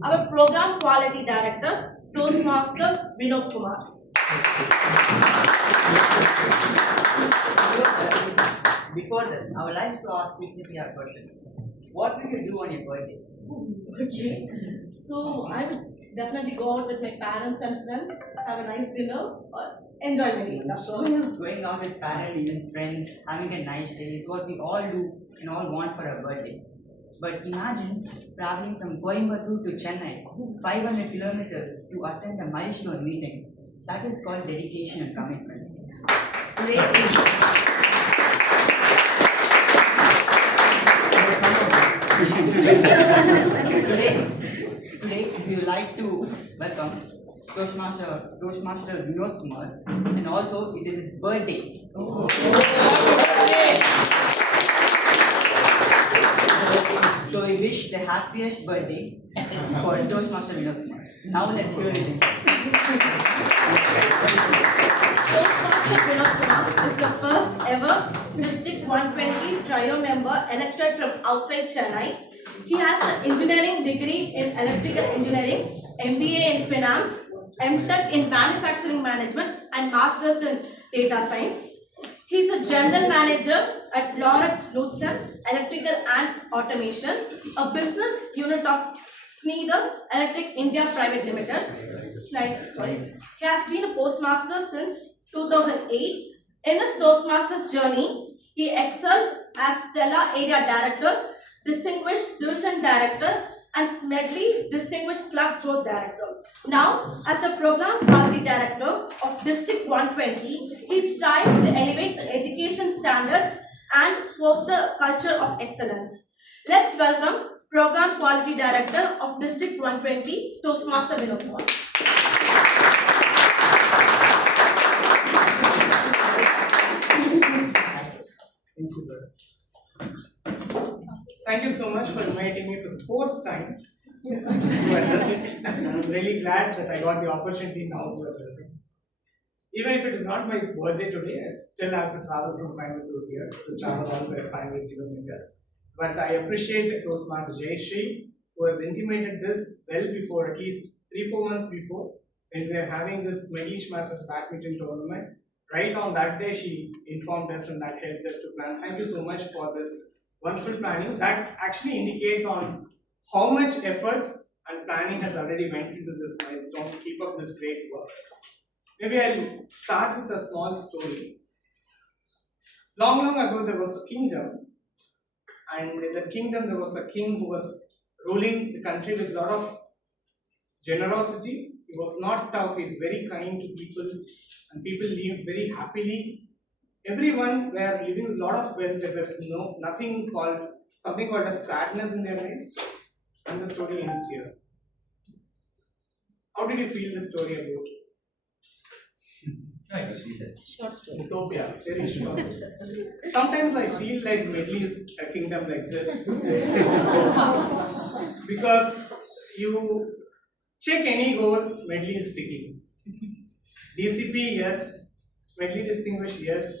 our Program Quality Director, Toastmaster Vinod Kumar. Before that, I would like to ask quickly a question. What will you do on your birthday? Okay. So I would definitely go out with my parents and friends, have a nice dinner, or enjoy my day. That's all. Going out with parents and friends, having a nice day is what we all do and all want for our birthday. But imagine traveling from Coimbatore to Chennai, 500 kilometers to attend a milestone meeting. That is called dedication and commitment. Today we would like to welcome Toastmaster Vinod Kumar, and also it is his birthday. So we wish the happiest birthday for Toastmaster Vinod Kumar. Now let's hear his Toastmaster Vinod Kumar is the first ever District 120 trio member elected from outside Chennai. He has an engineering degree in electrical engineering, MBA in finance, MTech in manufacturing management, and masters in data science. He is a general manager at Lawrence Knudsen Electrical and Automation, a business unit of Schneider Electric India Private Limited. He has been a postmaster since 2008. In his Toastmasters journey, he excelled as Stella Area Director, Distinguished Division Director, and Medley Distinguished Club Growth Director. Now, as the Program Quality Director of District 120, he strives to elevate the education standards and foster a culture of excellence. Let's welcome Program Quality Director of District 120, Toastmaster Vinod Kumar. Thank you so much for inviting me for the fourth time to address. I'm really glad that I got the opportunity now to address it. Even if it is not my birthday today, I still have to travel from Coimbatore here to travel all the 500 kilometers. But I appreciate the Toastmaster Jayashree, who has intimated this well before, at least 3-4 months before, when we are having this Medley Masters badminton tournament. Right on that day, she informed us and that helped us to plan. Thank you so much for this wonderful planning. That actually indicates on how much efforts and planning has already went into this milestone to keep up this great work. Maybe I'll start with a small story. Long ago there was a kingdom, and in the kingdom there was a king who was ruling the country with a lot of generosity. He was not tough, he is very kind to people, and people lived very happily. Everyone were living with a lot of wealth. There was something called a sadness in their lives, and the story ends here. How did you feel the story about? I can see that. Short story. Utopia, very short. Sometimes I feel like Medley is a kingdom like this. Because you check any goal, Medley is ticking. DCP, yes. Medley distinguished, yes.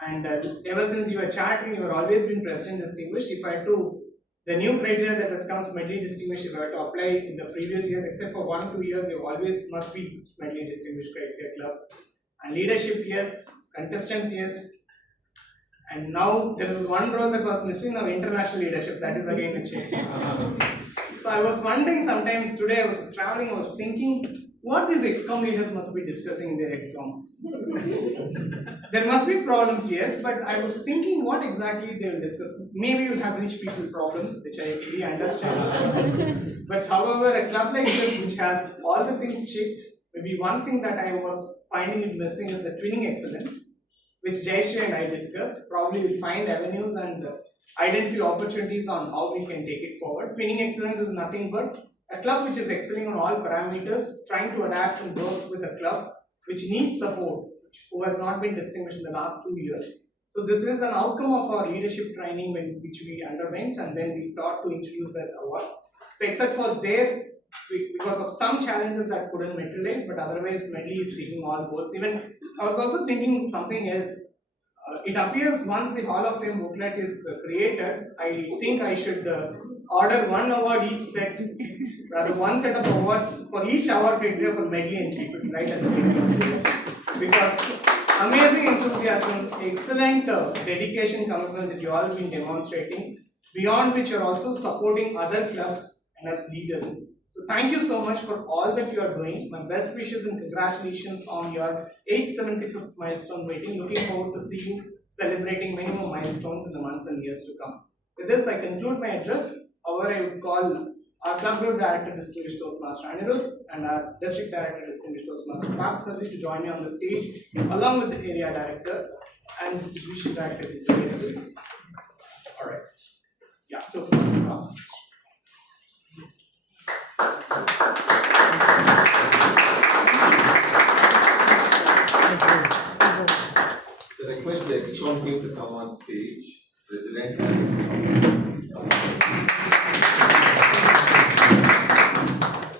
And ever since you were charting, you have always been President distinguished. If I do the new criteria that has come, Medley distinguished, if I were to apply in the previous years, except for 1-2 years, you always must be Medley distinguished criteria club. And leadership, yes. Contestants, yes. And now there was one role that was missing of international leadership. That is again a change. So I was wondering sometimes today I was traveling, I was thinking what these ExCom leaders must be discussing in their ExCom. There must be problems, yes, but I was thinking what exactly they will discuss. Maybe you'll have rich people problem, which I really understand. But however, a club like this, which has all the things checked, maybe one thing that I was finding it missing is the twinning excellence, which Jayashree and I discussed. Probably we'll find avenues and identify opportunities on how we can take it forward. Twinning excellence is nothing but a club which is excelling on all parameters, trying to adapt and work with a club which needs support, who has not been distinguished in the last 2 years. So this is an outcome of our leadership training which we underwent, and then we thought to introduce that award. So except for there, because of some challenges that couldn't materialize, but otherwise Medley is taking all goals. Even I was also thinking something else. It appears once the Hall of Fame booklet is created, I think I should order one award each set, rather one set of awards for each award criteria for Medley and keep it right at the beginning. Because amazing enthusiasm, excellent dedication, commitment that you all have been demonstrating, beyond which you're also supporting other clubs and as leaders. So thank you so much for all that you are doing. My best wishes and congratulations on your 875th milestone meeting. Looking forward to see you celebrating many more milestones in the months and years to come. With this, I conclude my address. However, I would call our Club Group Director, Distinguished Toastmaster Anirudh, and our District Director, Distinguished Toastmaster Park Sarvi to join me on the stage, along with the Area Director and Division Director, Distinguished. Alright. Yeah, Toastmaster Park. The request the ExCom team to come on stage. President and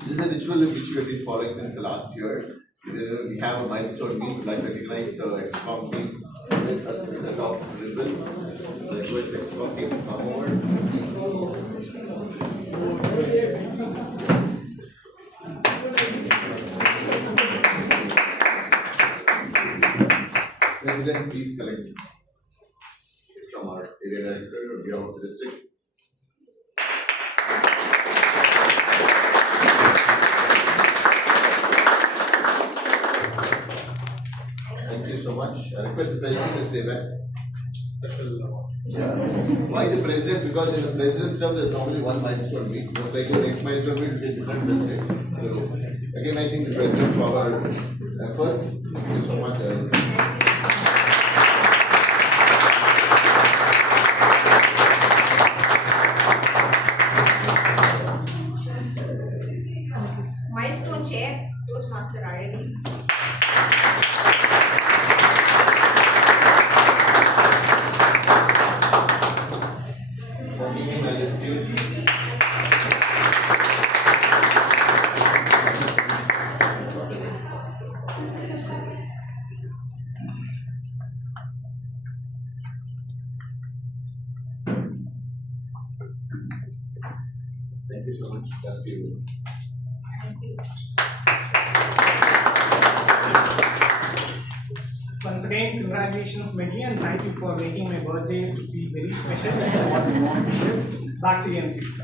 this is a ritual which we have been following since the last year. We have a milestone meet. We'd like to recognize the ExCom team with us with the top ribbons. So I request the ExCom team to come over. President, please collect from our area director on behalf of the district. Thank you so much. I request the president to stay back. Special. Yeah. Why the president? Because in the president's term, there's normally one milestone meet. Most likely, the next milestone meet will be a different president. So, recognizing the president for our efforts. Thank you so much. Milestone Chair, Toastmaster RLE. Thank you so much. Thank you. Once again, congratulations, Medley, and thank you for making my birthday to be very special and what we want wishes. Back to the MCs.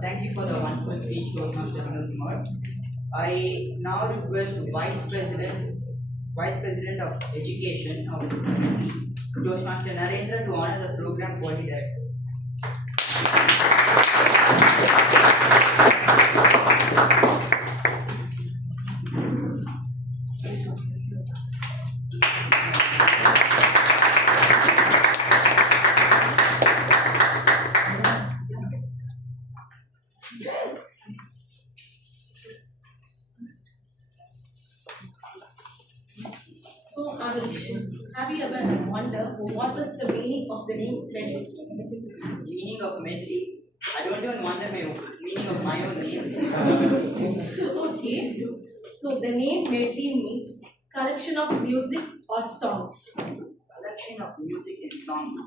Thank you for the wonderful speech, Toastmaster Manoj Kumar. I now request Vice President of Education of Medley, Toastmaster Narendra, to honor the program quality director. So, Anish, have you ever wondered what is the meaning of the name Medley? Meaning of Medley? I don't even wonder my meaning of my own name. Okay, so the name Medley means collection of music or songs. Collection of music and songs.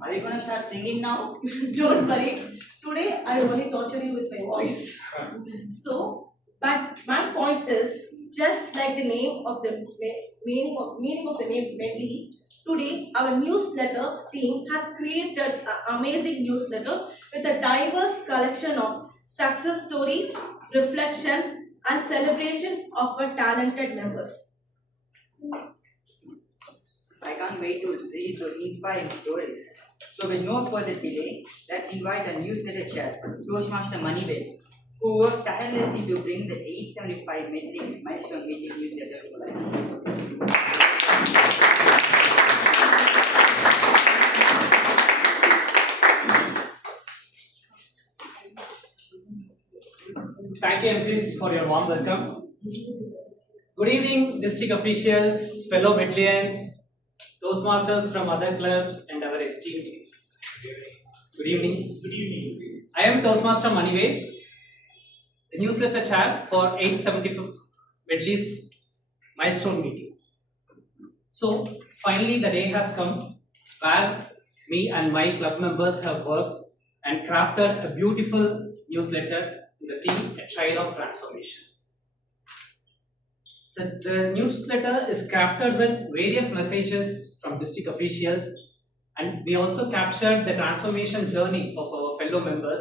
Are you gonna start singing now? Don't worry, today I will only torture you with my voice. So, but my point is, just like the name of the meaning of the name Medley, today our newsletter team has created an amazing newsletter with a diverse collection of success stories, reflection, and celebration of our talented members. I can't wait to read those inspiring stories. So with no further delay, let's invite a newsletter chair, Toastmaster Manivel, who worked tirelessly to bring the 875 Medley milestone meeting newsletter to life. Thank you, MCs, for your warm welcome. Good evening, district officials, fellow Medleyans, Toastmasters from other clubs, and our esteemed guests. Good evening. Good evening. I am Toastmaster Manivel, the newsletter chair for 875th Medley's milestone meeting. So, finally, the day has come where me and my club members have worked and crafted a beautiful newsletter with the theme A Trail of Transformation. So the newsletter is crafted with various messages from district officials, and we also captured the transformation journey of our fellow members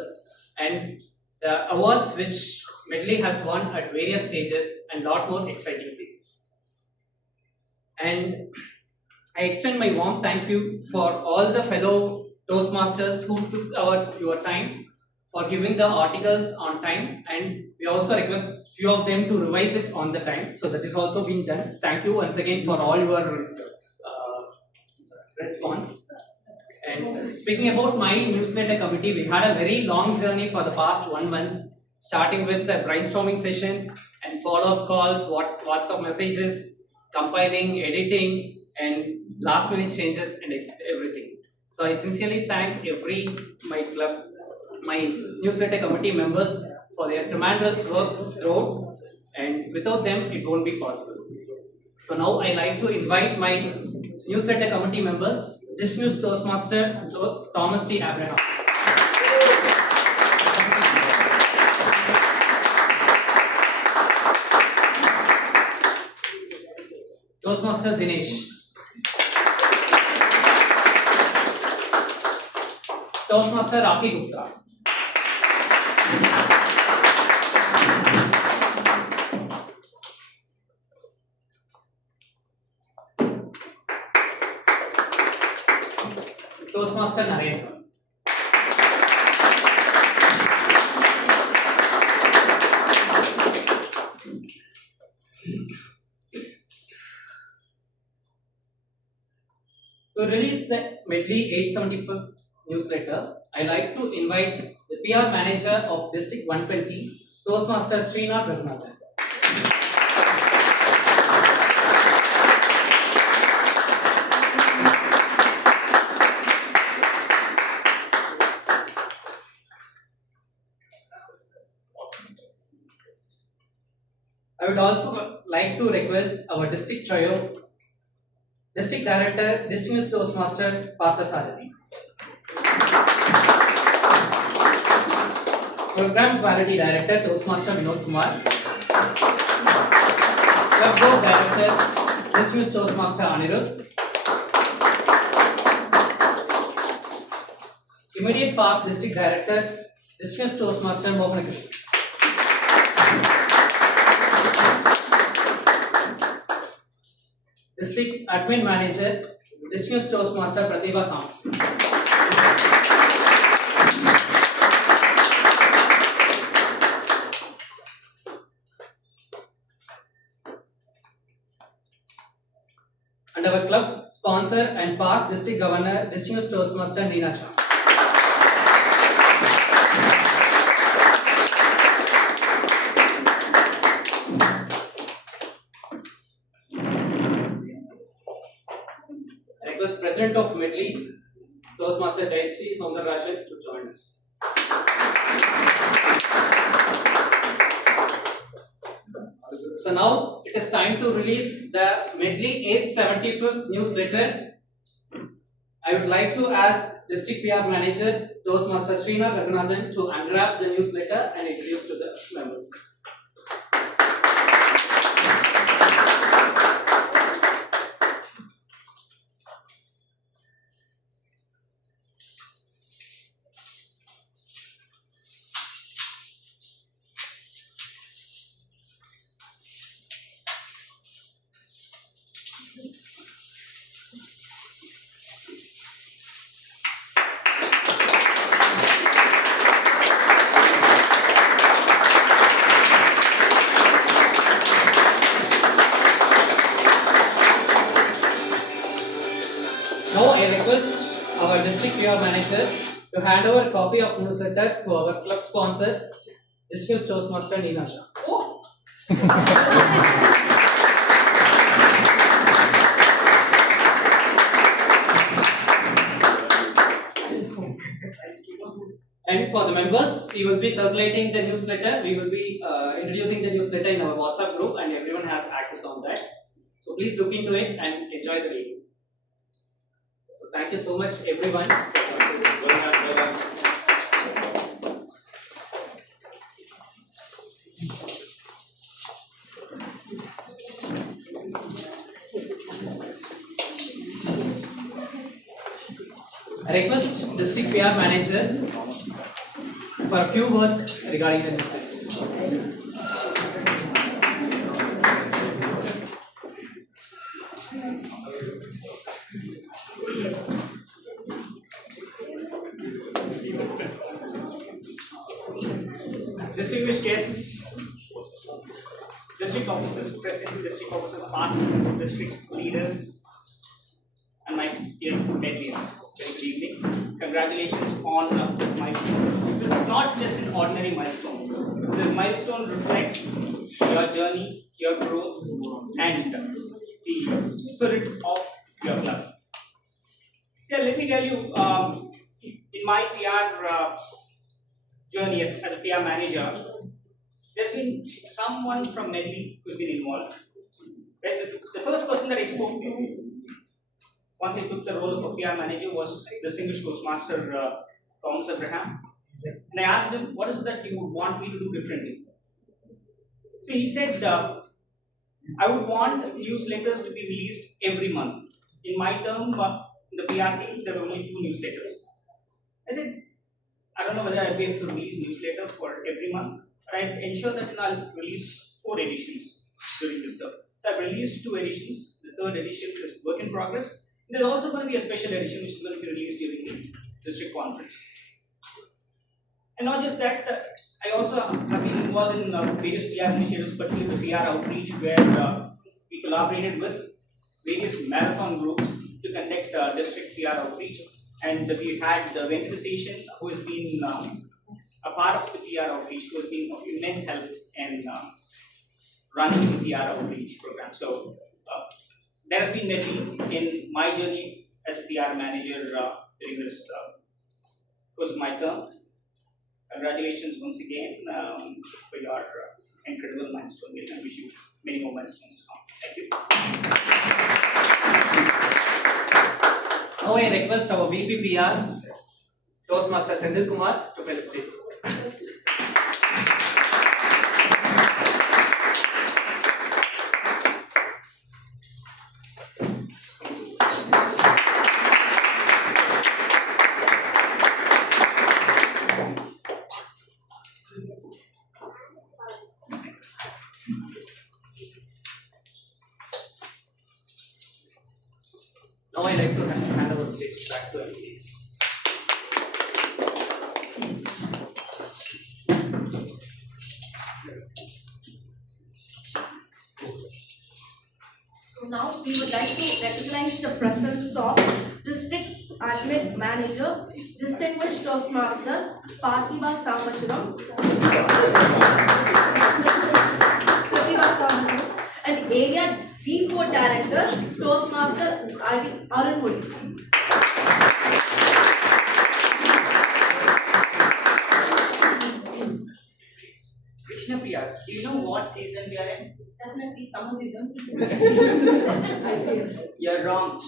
and the awards which Medley has won at various stages and lot more exciting things. And I extend my warm thank you for all the fellow Toastmasters who took your time for giving the articles on time, and we also request few of them to revise it on the time. So that is also being done. Thank you once again for all your response. And speaking about my newsletter committee, we had a very long journey for the past 1 month, starting with the brainstorming sessions and follow-up calls, WhatsApp messages, compiling, editing, and last-minute changes and everything. So I sincerely thank my newsletter committee members for their tremendous work throughout, and without them it won't be possible. So now I like to invite my newsletter committee members, distinguished Toastmaster Thomas T. Abraham. Toastmaster Dinesh. Toastmaster Raki Gupta. Toastmaster Narendra. To release the Medley 875 newsletter, I like to invite the PR manager of District 120, Toastmaster Srinath Raghunathan. I would also like to request our district trio, District Director, Distinguished Toastmaster Parthasarathi. Program Quality Director, Toastmaster Vinod Kumar. Club Board Director, Distinguished Toastmaster Anirudh. Immediate Past District Director, Distinguished Toastmaster Mohan Krishna. District Admin Manager, Distinguished Toastmaster Pratibha Sams. And our club sponsor and past District Governor, Distinguished Toastmaster Neena Chand. I request President of Medley, Toastmaster Jayashree Soundararajan to join us. So now it is time to release the Medley 875th newsletter. I would like to ask District PR Manager, Toastmaster Srinath Raghunathan to unwrap the newsletter and introduce to the members. Now I request our District PR Manager to hand over a copy of newsletter to our club sponsor, Distinguished Toastmaster Neena Shah. And for the members, we will be circulating the newsletter. We will be introducing the newsletter in our WhatsApp group, and everyone has access on that. So please look into it and enjoy the reading. So thank you so much, everyone. Well done, well done. I request District PR Manager for a few words regarding the district. Distinguished guests, district officers present, district officers past, district leaders, and my dear Medleys, very good evening. Congratulations on this milestone. This is not just an ordinary milestone. This milestone reflects your journey, your growth, and the spirit of your club. Yeah, let me tell you, in my PR journey as a PR manager, there's been someone from Medley who's been involved. Right? The first person that I spoke to, once I took the role of a PR manager, was distinguished Toastmaster Thomas Abraham. And I asked him, what is it that you would want me to do differently? So he said, I would want newsletters to be released every month. In my term, in the PR team, there were only 2 newsletters. I said, I don't know whether I'll be able to release newsletter for every month, but I'll ensure that I'll release 4 editions during this term. So I've released 2 editions. The 3rd edition is work in progress. There's also going to be a special edition which is going to be released during the district conference. And not just that, I also have been involved in various PR initiatives, particularly the PR outreach, where we collaborated with various marathon groups to conduct district PR outreach. And we had Venkateshan, who has been a part of the PR outreach, who has been of immense help in running the PR outreach program. So there has been Medley in my journey as a PR manager during this was my term. Congratulations once again for your incredible milestone. I wish you many more milestones to come. Thank you. Now I request our VP PR, Toastmaster Senthil Kumar, to felicitate. Now I like to hand over the stage back to MCs. So now we would like to recognize the presence of District Admin Manager, Distinguished Toastmaster, Parthiba Samashivam, and Area D4 Director, Toastmaster Arun Modi. Krishna Priya, do you know what season we are in? It's definitely summer season. You're wrong.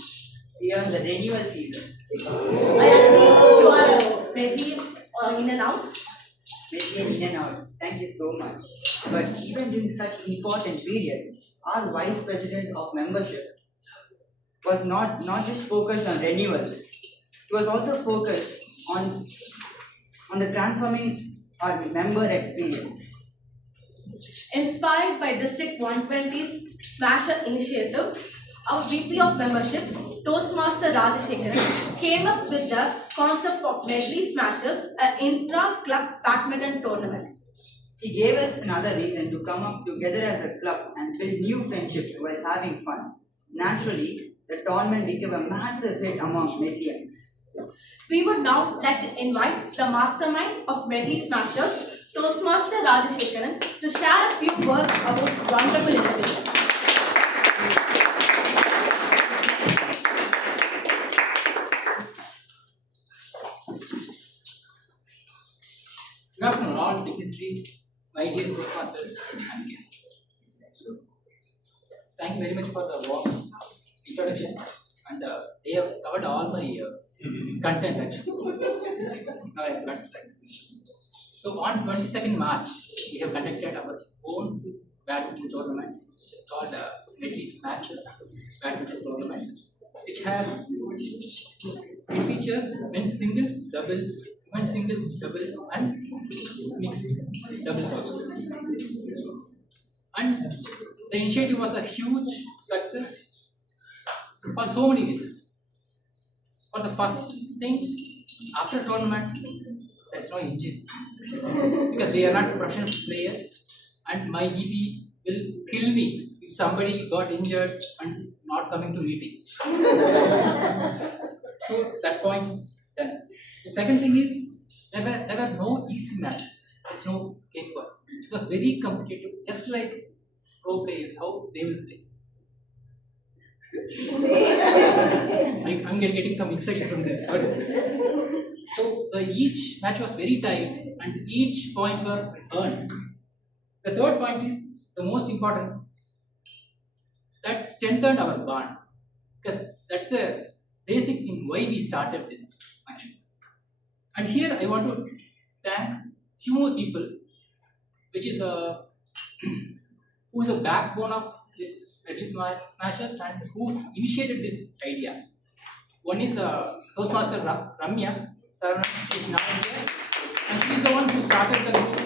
We are in the renewal season. I agree. You are ready in and out. Maybe in and out. Thank you so much. But even during such important period, our Vice President of Membership was not just focused on renewals. It was also focused on the transforming our member experience. Inspired by District 120's Smasher initiative, our VP of Membership, Toastmaster Rajashekharan, came up with the concept of Medley Smashers, an intra-club badminton tournament. He gave us another reason to come up together as a club and build new friendships while having fun. Naturally, the tournament became a massive hit among Medleyans. We would now like to invite the mastermind of Medley Smashers, Toastmaster Rajashekharan, to share a few words about this wonderful initiative. Good afternoon, all dignitaries, my dear Toastmasters and guests. Thank you very much for the warm introduction. and they have covered all my content actually. Now I got stuck. So on 22nd March, we have conducted our own badminton tournament, which is called Medley Badminton Tournament, which has it features men's singles, doubles, women's singles, doubles, and mixed doubles also. And the initiative was a huge success for so many reasons. For the first thing, after tournament, there is no injury because we are not professional players, and my EP will kill me if somebody got injured and not coming to meeting. So that point is done. The second thing is there were no easy matches. There's no cakewalk. It was very competitive, just like pro players, how they will play. I'm getting some excited from this. Sorry. So each match was very tight and each point were earned. The third point is the most important. That strengthened our bond because that's the basic thing why we started this actually. And here I want to thank few more people, which is who is the backbone of this Medley Smashers and who initiated this idea. One is Toastmaster Ramya Saravanan is now here, and she is the one who started the group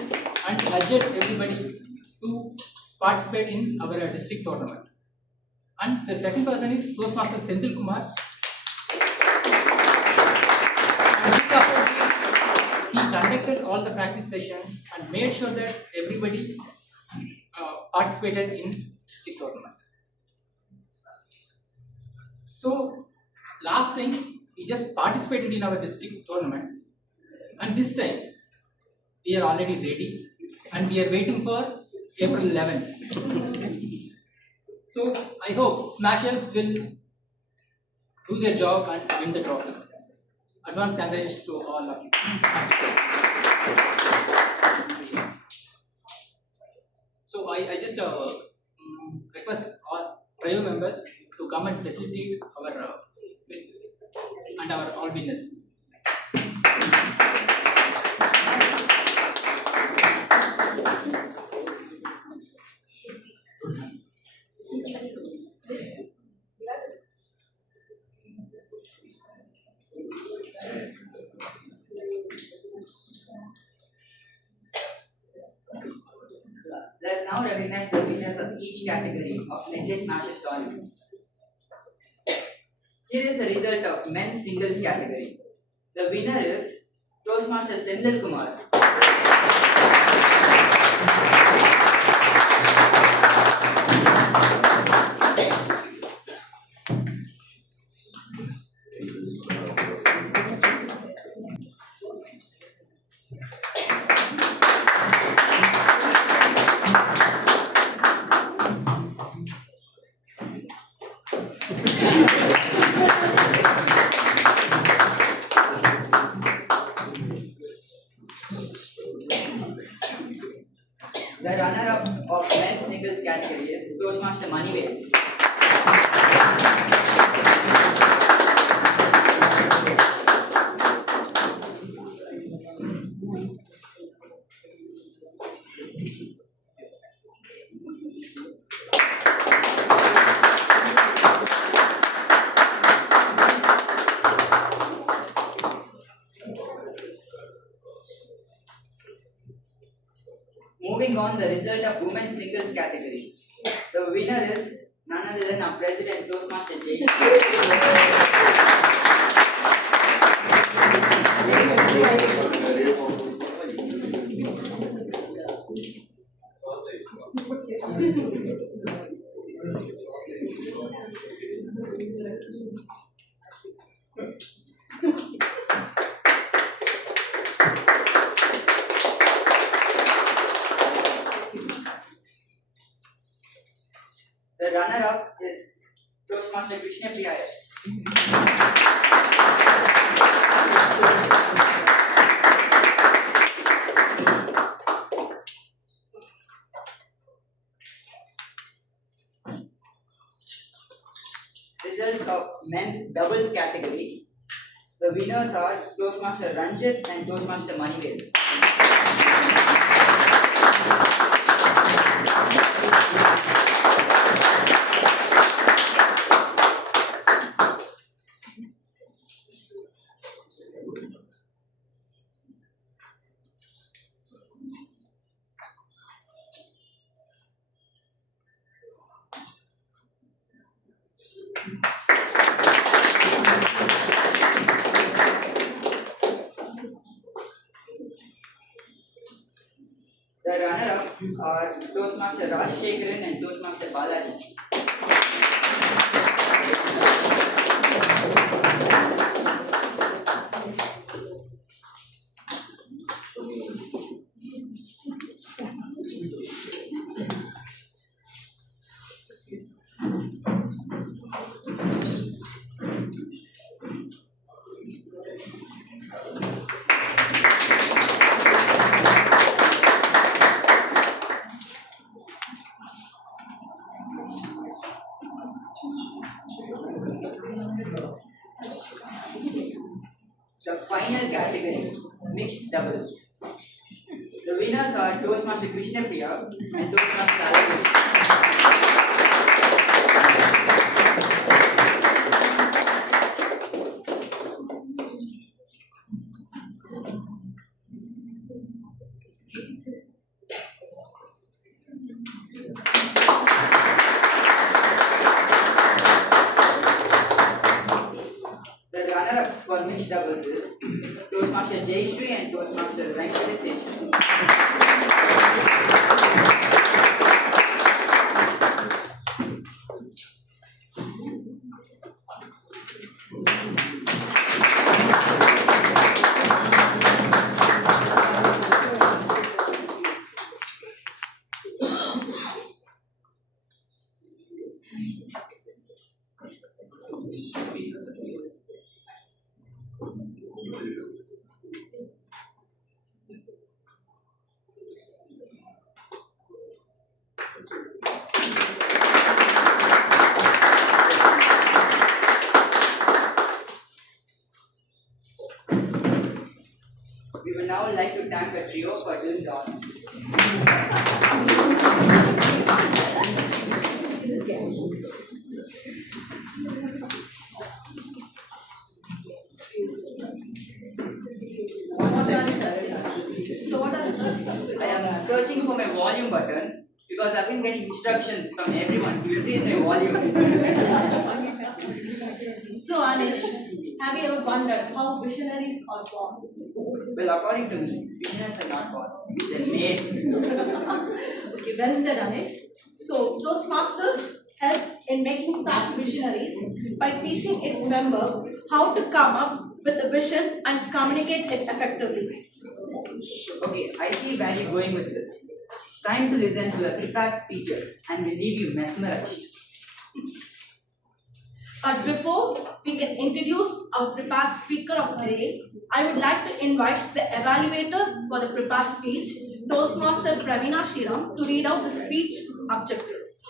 and urged everybody to participate in our district tournament. And the second person is Toastmaster Senthil Kumar. And he conducted all the practice sessions and made sure that everybody participated in district tournament. So last time we just participated in our district tournament, and this time we are already ready and we are waiting for April 11th. So I hope Smashers will do their job and win the trophy. Advance congratulations to all of you. So I just request all Trio members to come and facilitate our and our all winners. Let's now recognize the winners of each category of Medley Smashers tournament. Here is the result of men's singles category. The winner is Toastmaster Senthil Kumar. The runner-up of men's singles category is Toastmaster Manivel. Moving on, the result of women's singles category. The winner is none other than our president, Toastmaster Jay. The runner-up is Toastmaster Krishna Priya. Results of men's doubles category. The winners are Toastmaster Ranjit and Toastmaster Manivel. The runner-ups are Toastmaster Rajshekharan and Toastmaster Balaji. The final category, mixed doubles. The winners are Toastmaster Krishna Priya and Toastmaster Aravind. The runner-ups for mixed doubles is Toastmaster Jayashree and Toastmaster Venkateseshan. We would now like to thank the trio for doing the honors. So what are the I am searching for my volume button because I've been getting instructions from everyone to increase my volume. So Anish, have you ever wondered how visionaries are born? Well, according to me, visionaries are not born, they're made. Okay, well said Anish. So those masters help in making such visionaries by teaching its member how to come up with a vision and communicate it effectively. Okay, I see where you're going with this. It's time to listen to the prepared speeches and will leave you mesmerized. But before we can introduce our prepared speaker of today, I would like to invite the evaluator for the prepared speech, Toastmaster Pravina Shiram, to read out the speech objectives.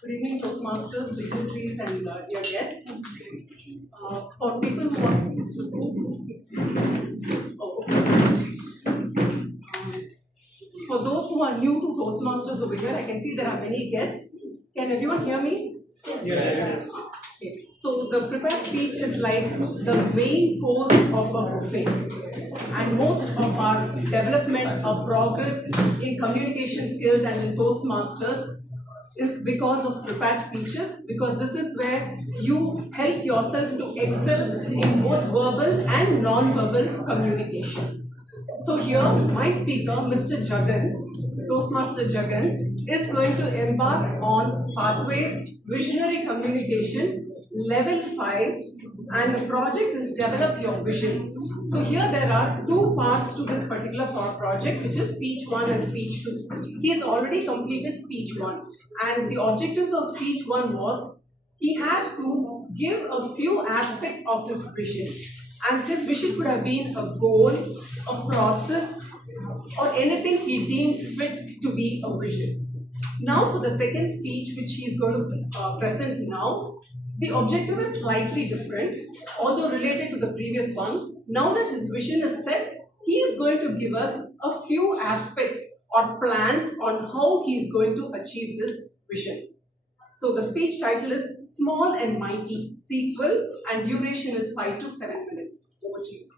Good evening, Toastmasters, dignitaries, and dear guests. For people who are for those who are new to Toastmasters over here, I can see there are many guests. Can everyone hear me? Yes. Okay. So the prepared speech is like the main course of a buffet, and most of our development, our progress in communication skills and in Toastmasters is because of prepared speeches, because this is where you help yourself to excel in both verbal and non-verbal communication. So here, my speaker, Mr. Jagan, Toastmaster Jagan, is going to embark on Pathways Visionary Communication Level 5, and the project is Develop Your Vision. So here there are two parts to this particular project, which is speech 1 and speech 2. He has already completed speech 1, and the objectives of speech 1 was he had to give a few aspects of his vision. And his vision could have been a goal, a process, or anything he deems fit to be a vision. Now for the second speech which he is going to present now, the objective is slightly different, although related to the previous one. Now that his vision is set, he is going to give us a few aspects or plans on how he is going to achieve this vision. So the speech title is Small and Mighty Sequel, and duration is 5 to 7 minutes. Over to you.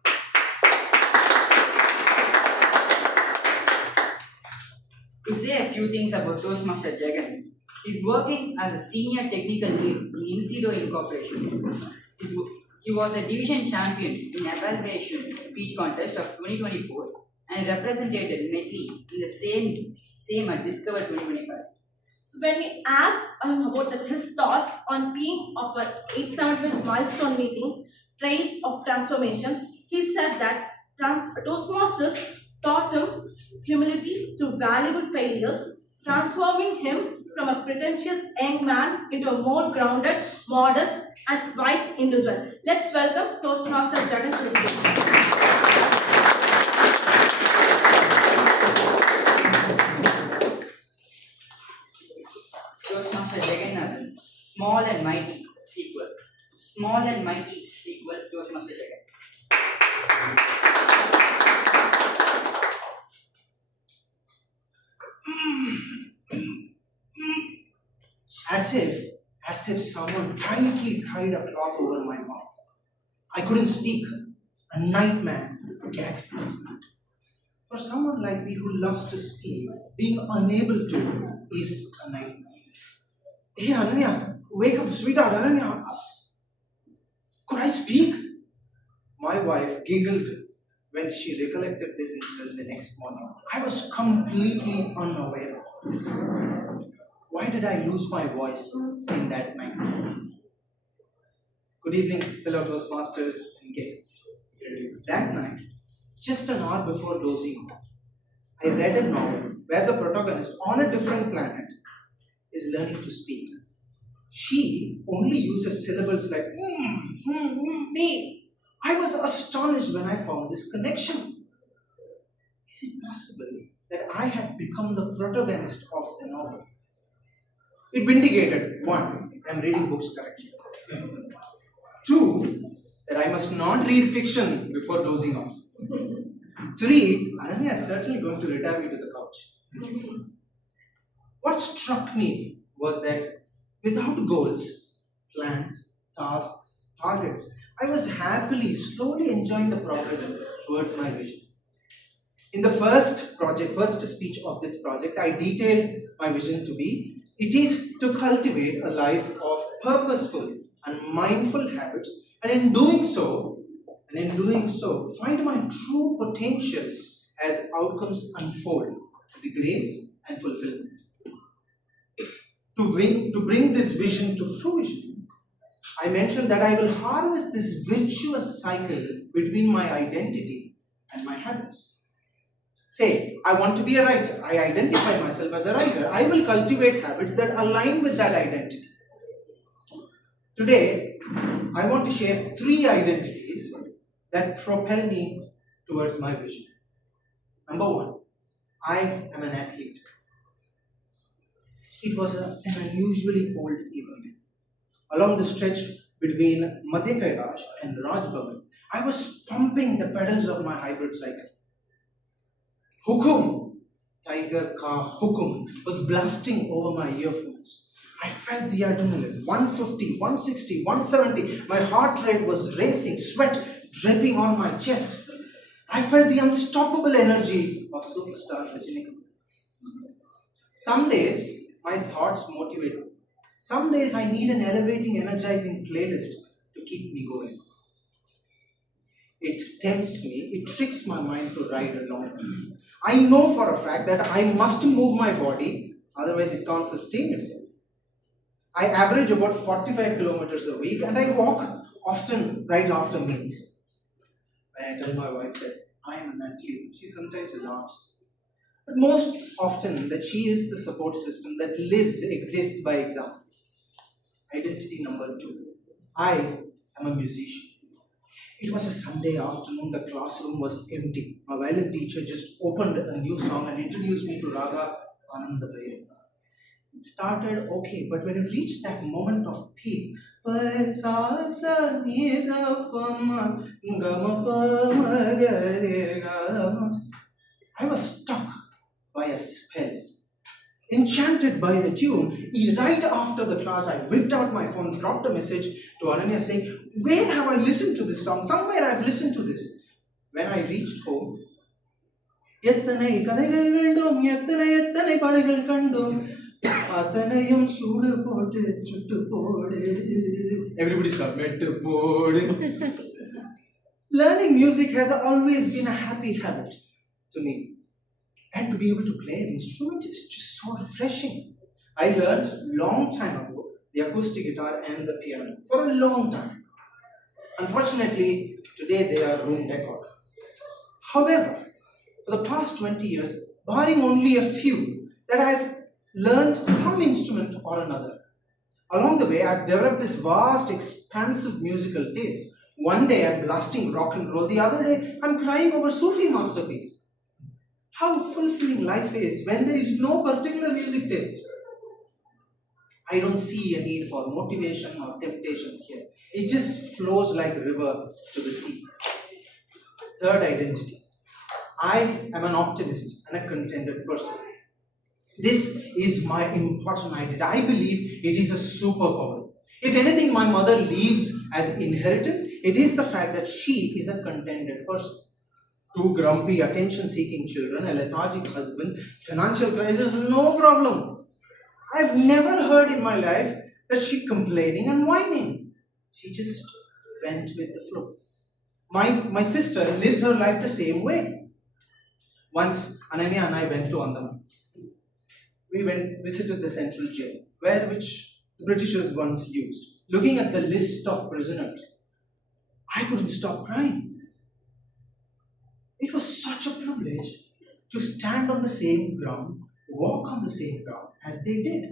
To say a few things about Toastmaster Jagan, he's working as a senior technical lead in Incido Incorporation. He was a division champion in evaluation speech contest of 2024 and represented Medley in the same at Discover 2025. So when we asked him about his thoughts on theme of our 870th milestone meeting, Trails of Transformation, he said that Toastmasters taught him humility through valuable failures, transforming him from a pretentious young man into a more grounded, modest, and wise individual. Let's welcome Toastmaster Jagan to the stage. Toastmaster Jagannathan, Small and Mighty Sequel. Small and Mighty Sequel, Toastmaster Jagan. As if someone tightly tied a cloth over my mouth. I couldn't speak. A nightmare gag. For someone like me who loves to speak, being unable to is a nightmare. Hey Ananya, wake up, sweetheart, Ananya. Could I speak? My wife giggled when she recollected this incident the next morning. I was completely unaware of it. Why did I lose my voice in that night? Good evening, fellow Toastmasters and guests. That night, just an hour before dozing off, I read a novel where the protagonist on a different planet is learning to speak. She only uses syllables like me. I was astonished when I found this connection. Is it possible that I had become the protagonist of the novel? It vindicated, one, I'm reading books correctly. Two, that I must not read fiction before dozing off. Three, Ananya is certainly going to retire me to the couch. What struck me was that without goals, plans, tasks, targets, I was happily, slowly enjoying the progress towards my vision. In the first speech of this project, I detailed my vision to be, it is to cultivate a life of purposeful and mindful habits, and in doing so, find my true potential as outcomes unfold with grace and fulfillment. To bring this vision to fruition, I mentioned that I will harness this virtuous cycle between my identity and my habits. Say, I want to be a writer. I identify myself as a writer. I will cultivate habits that align with that identity. Today, I want to share 3 identities that propel me towards my vision. Number 1, I am an athlete. It was an unusually cold evening. Along the stretch between Madhya Kailash and Rajbhavan, I was pumping the pedals of my hybrid cycle. Hukum, Tiger Ka Hukum, was blasting over my earphones. I felt the adrenaline, 150, 160, 170. My heart rate was racing, sweat dripping on my chest. I felt the unstoppable energy of superstar Rajinikanth. Some days, my thoughts motivate me. Some days, I need an elevating, energizing playlist to keep me going. It tempts me, it tricks my mind to ride along. I know for a fact that I must move my body, otherwise it can't sustain itself. I average about 45 kilometers a week and I walk often right after meals. When I tell my wife that I am an athlete, she sometimes laughs. But most often that she is the support system that exists by example. Identity number 2. I am a musician. It was a Sunday afternoon, the classroom was empty. My violin teacher just opened a new song and introduced me to Raga Ananda Bhairava. It started okay, but when it reached that moment of peak, I was struck by a spell. Enchanted by the tune, right after the class, I whipped out my phone, dropped a message to Ananya saying, where have I listened to this song? Somewhere I've listened to this. When I reached home, எத்தனை கதைகள் வேண்டும் எத்தனை எத்தனை பாடல்கள் கண்டோம் அத்தனையும் சூடு போட்டு சுட்டு போடு everybody start மெட்டு போடு. Learning music has always been a happy habit to me, and to be able to play an instrument is just so refreshing. I learned long time ago the acoustic guitar and the piano for a long time. Unfortunately, today they are room decor. However, for the past 20 years, barring only a few, that I've learned some instrument or another. Along the way, I've developed this vast, expansive musical taste. One day I'm blasting rock and roll, the other day I'm crying over Sufi masterpiece. How fulfilling life is when there is no particular music taste. I don't see a need for motivation or temptation here. It just flows like a river to the sea. Third identity. I am an optimist and a contented person. This is my important identity. I believe it is a superpower. If anything my mother leaves as inheritance, it is the fact that she is a contented person. Two grumpy, attention-seeking children, a lethargic husband, financial crisis, no problem. I've never heard in my life that she complaining and whining. She just went with the flow. My sister lives her life the same way. Once Ananya and I went to Andaman. We visited the central jail, which the Britishers once used. Looking at the list of prisoners, I couldn't stop crying. It was such a privilege to stand on the same ground, walk on the same ground as they did.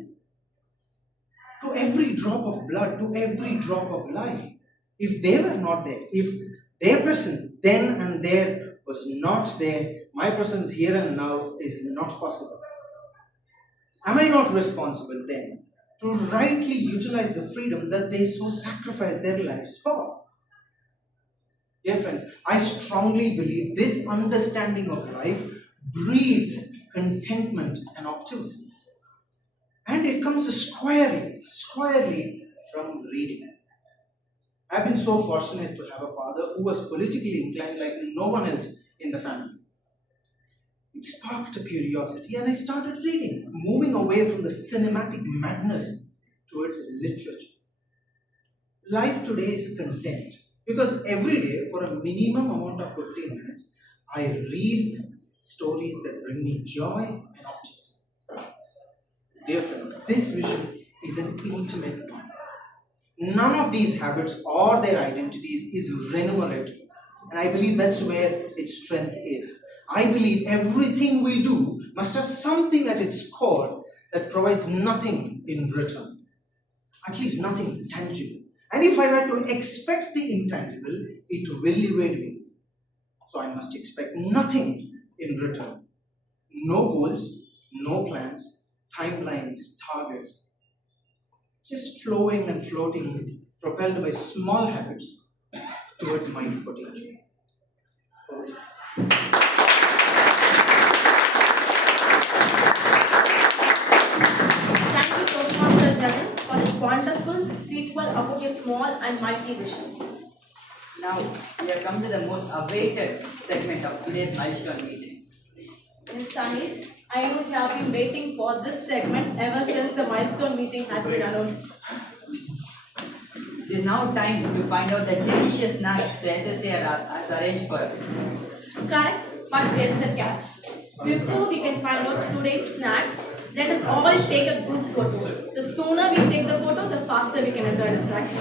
To every drop of blood, to every drop of life. If they were not there, if their presence then and there was not there, my presence here and now is not possible. Am I not responsible then to rightly utilize the freedom that they so sacrificed their lives for? Dear friends, I strongly believe this understanding of life breeds contentment and optimism. And it comes squarely from reading. I've been so fortunate to have a father who was politically inclined like no one else in the family. It sparked a curiosity and I started reading, moving away from the cinematic madness towards literature. Life today is content because every day for a minimum amount of 15 minutes, I read stories that bring me joy and optimism. Dear friends, this vision is an intimate one. None of these habits or their identities is remunerative. And I believe that's where its strength is. I believe everything we do must have something at its core that provides nothing in return. At least nothing tangible. And if I were to expect the intangible, it will evade me. So I must expect nothing in return. No goals, no plans, timelines, targets. Just flowing and floating, propelled by small habits towards my potential. Thank you, Toastmaster Jagan, for a wonderful sequel about your small and mighty vision. Now, we have come to the most awaited segment of today's milestone meeting. Ms. Sanish, I know you have been waiting for this segment ever since the milestone meeting has been announced. It is now time to find out the delicious snacks the SSA has arranged for us. Correct, but there is a catch. Before we can find out today's snacks, let us all take a group photo. The sooner we take the photo, the faster we can enjoy the snacks.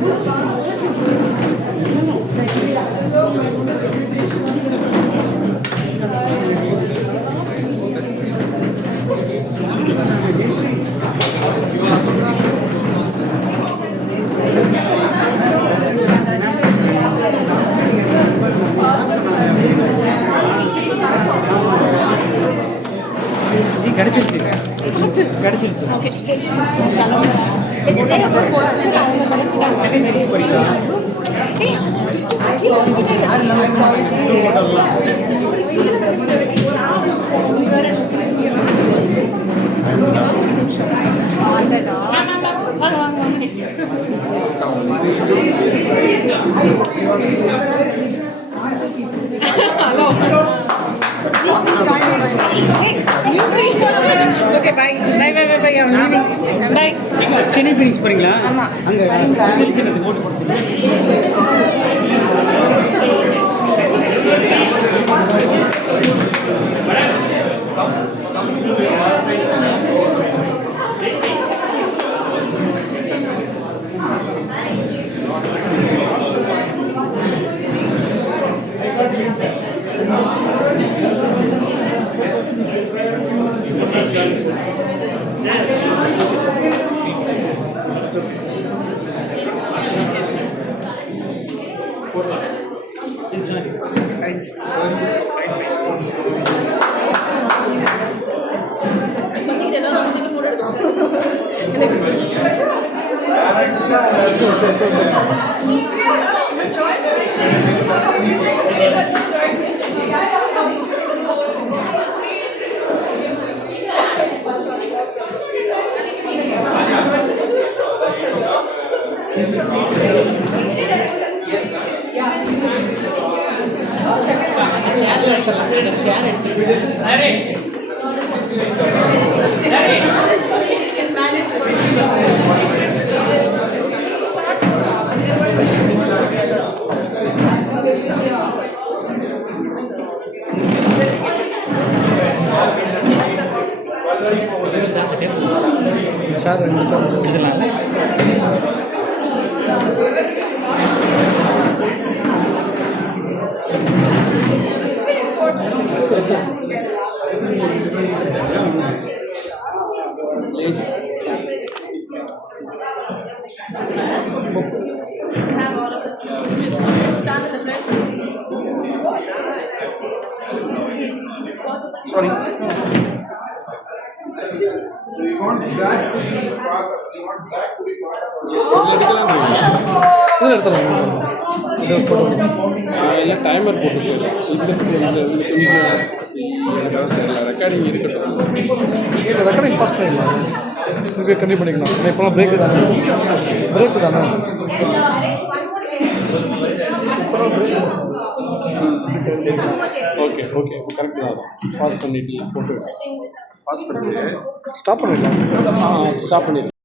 Who's கிடைச்சிருச்சு கிடைச்சிருச்சு Okay, let's take a photo. Chennai Phoenix போறீங்களா Okay, bye. Bye. I'm leaving. Bye. Chennai Phoenix போறீங்களா அங்க செலிஜன் ஓட்டு போட சொல்லி பசி இதெல்லாம் ஒரு second photo எடுக்கலாம். சார் இதனால Have all of this. Stand in the front. Sorry. இதில் எடுத்துடலாம் இது ஃபோட்டோ எல்லாம் டைமர் போட்டு போயிடலாம் கொஞ்சம் ரெக்கார்டிங் இருக்கட்டும் ரெக்கார்டிங் பாஸ் பண்ணிடலாம் திருப்பி கண்டினியூ பண்ணிக்கலாம் இப்போலாம் பிரேக்கு தானே ஓகே கரெக்ட் தான் பாஸ் பண்ணிட்டு போட்டு பாஸ் பண்ணிட்டு ஸ்டாப் பண்ணிடலாம் ஸ்டாப் பண்ணிடலாம்